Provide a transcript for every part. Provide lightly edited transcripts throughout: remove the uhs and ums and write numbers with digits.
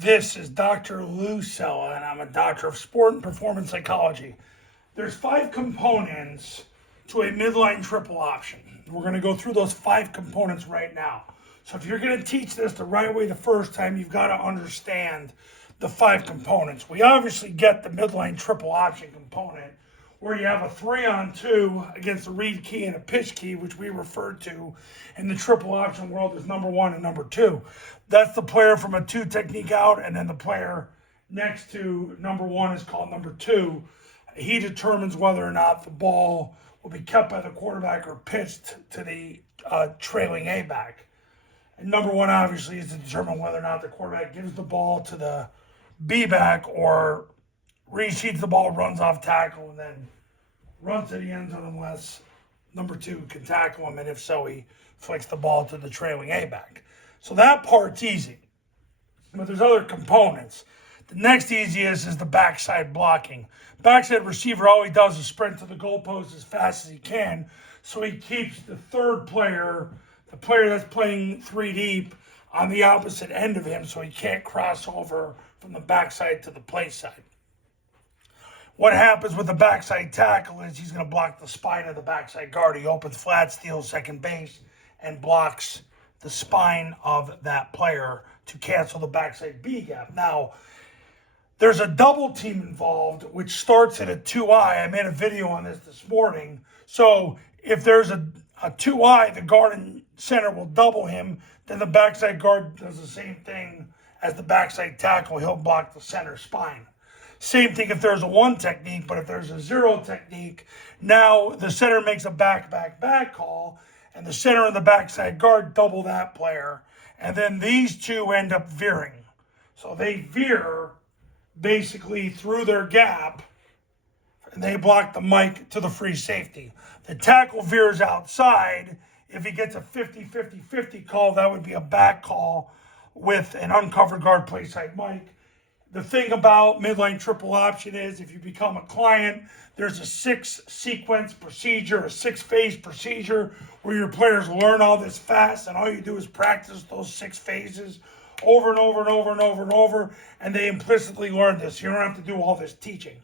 This is Dr. Lou Sella, and I'm a doctor of sport and performance psychology. There's 5 components to a midline triple option. We're going to go through those 5 components right now. So if you're going to teach this the right way the first time, you've got to understand the 5 components. We obviously get the midline triple option component, where you have a 3-on-2 against a read key and a pitch key, which we refer to in the triple option world as number 1 and number 2. That's the player from a 2 technique out, and then the player next to number 1 is called number 2. He determines whether or not the ball will be kept by the quarterback or pitched to the trailing A-back. And number 1 obviously is to determine whether or not the quarterback gives the ball to the B-back or reseeds the ball, runs off tackle, and then runs to the end zone unless number 2 can tackle him, and if so, he flicks the ball to the trailing A-back. So that part's easy, but there's other components. The next easiest is the backside blocking. Backside receiver, all he does is sprint to the goalpost as fast as he can, so he keeps the third player, the player that's playing 3 deep, on the opposite end of him, so he can't cross over from the backside to the play side. What happens with the backside tackle is he's going to block the spine of the backside guard. He opens flat, steals second base, and blocks the spine of that player to cancel the backside B gap. Now, there's a double team involved, which starts at a 2-eye. I made a video on this morning. So if there's a 2-eye, the guard and center will double him. Then the backside guard does the same thing as the backside tackle. He'll block the center spine. Same thing if there's a 1 technique, but if there's a 0 technique, now the center makes a back call, and the center and the backside guard double that player, and then these 2 end up veering. So they veer basically through their gap, and they block the mic to the free safety. The tackle veers outside. If he gets a 50-50-50 call, that would be a back call with an uncovered guard play side mic. The thing about midline triple option is if you become a client, there's a 6-sequence procedure, a 6-phase procedure where your players learn all this fast, and all you do is practice those 6 phases over and over and over and over and over, and they implicitly learn this. You don't have to do all this teaching.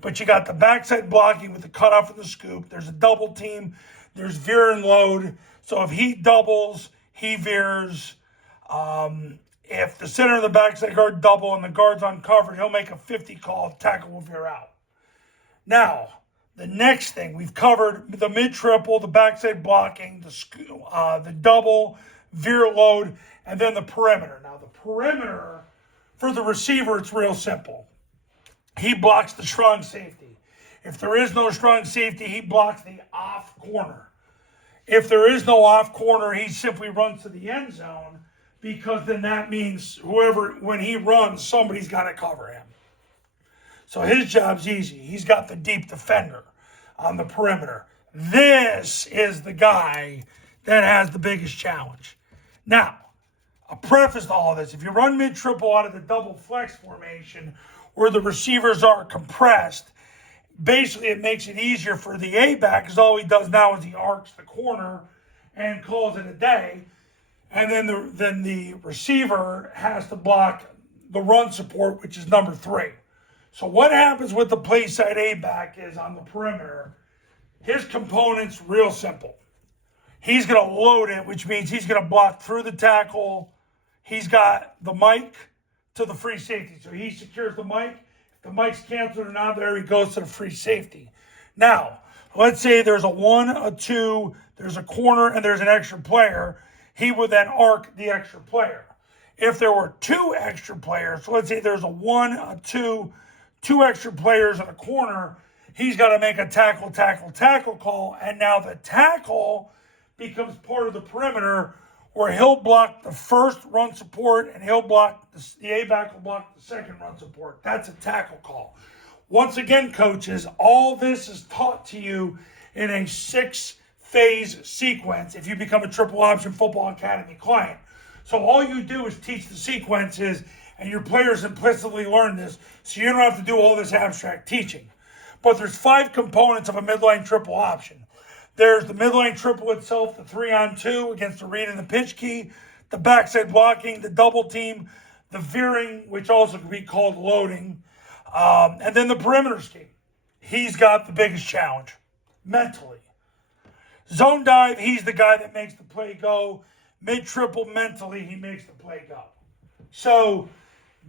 But you got the backside blocking with the cutoff and the scoop. There's a double team. There's veer and load. So if he doubles, he veers. If the center and the backside guard double and the guard's uncovered, he'll make a 50 call. Tackle will veer out. Now, the next thing, we've covered the mid-triple, the backside blocking, the double, veer load, and then the perimeter. Now, the perimeter, for the receiver, it's real simple. He blocks the strong safety. If there is no strong safety, he blocks the off corner. If there is no off corner, he simply runs to the end zone, because then that means when he runs, somebody's got to cover him. So his job's easy. He's got the deep defender on the perimeter. This is the guy that has the biggest challenge. Now, a preface to all of this, if you run mid-triple out of the double flex formation where the receivers are compressed, basically it makes it easier for the A-back, because all he does now is he arcs the corner and calls it a day. And then the receiver has to block the run support, which is number 3. So what happens with the play side A-back is on the perimeter, his component's real simple. He's going to load it, which means he's going to block through the tackle. He's got the mic to the free safety. So he secures the mic. If the mic's canceled or not, there he goes to the free safety. Now, let's say there's a 1, a 2, there's a corner, and there's an extra player. He would then arc the extra player. If there were 2 extra players, so let's say there's a 1, a 2, 2 extra players in a corner, he's got to make a tackle call, and now the tackle becomes part of the perimeter where he'll block the first run support and he'll block, the A-back will block the second run support. That's a tackle call. Once again, coaches, all this is taught to you in a 6-phase sequence if you become a Triple Option Football Academy client. So all you do is teach the sequences, and your players implicitly learn this, so you don't have to do all this abstract teaching. But there's 5 components of a midline triple option. There's the midline triple itself, the 3-on-2 against the read and the pitch key, the backside blocking, the double team, the veering, which also can be called loading, and then the perimeter scheme. He's got the biggest challenge mentally. Zone dive, he's the guy that makes the play go. Mid-triple, mentally, he makes the play go. So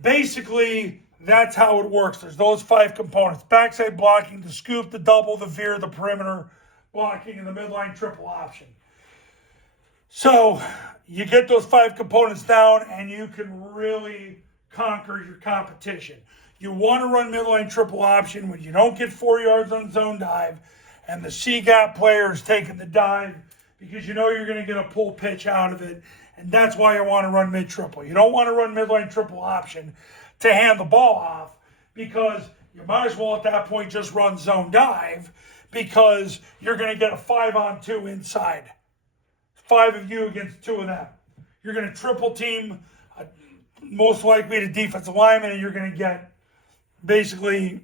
basically, that's how it works. There's those 5 components: backside blocking, the scoop, the double, the veer, the perimeter blocking, and the midline triple option. So you get those 5 components down, and you can really conquer your competition. You want to run midline triple option when you don't get 4 yards on zone dive, and the C-gap player is taking the dive because you know you're going to get a pull pitch out of it, and that's why you want to run mid-triple. You don't want to run midline triple option to hand the ball off, because you might as well at that point just run zone dive, because you're going to get a 5-on-2 inside. 5 of you against 2 of them. You're going to triple team, most likely the defensive lineman, and you're going to get basically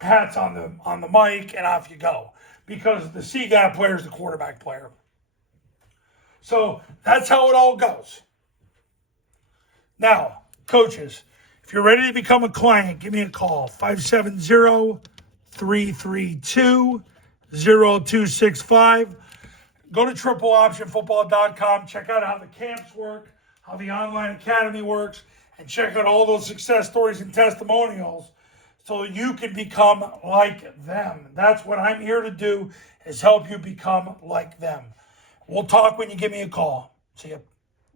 hats on the mic, and off you go, because the C-gap player is the quarterback player. So that's how it all goes. Now, coaches, if you're ready to become a client, give me a call, 570-332-0265. Go to tripleoptionfootball.com. Check out how the camps work, how the online academy works, and check out all those success stories and testimonials so you can become like them. That's what I'm here to do, is help you become like them. We'll talk when you give me a call. See you.